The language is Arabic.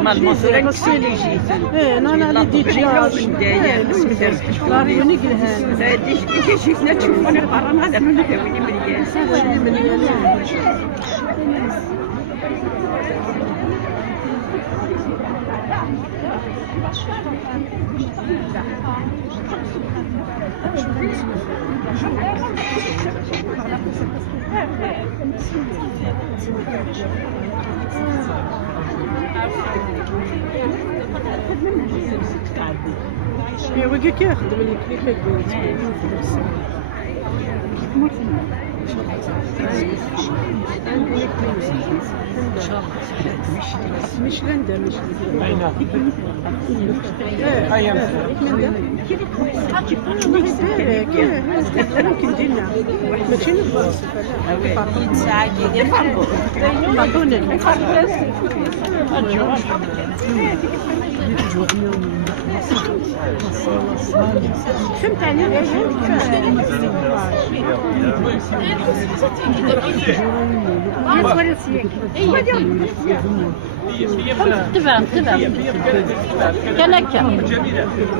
المزورة نكسلي جيت انا على دي جاش لاريوني قلها هادي جيتنا تشوفونا برا نهضروا لنا ويني مليان ايوا كي كيخدم لك كيف مش لندا مش ممكن دينا ماشي نبغى فهمت عليا تبع كان هكا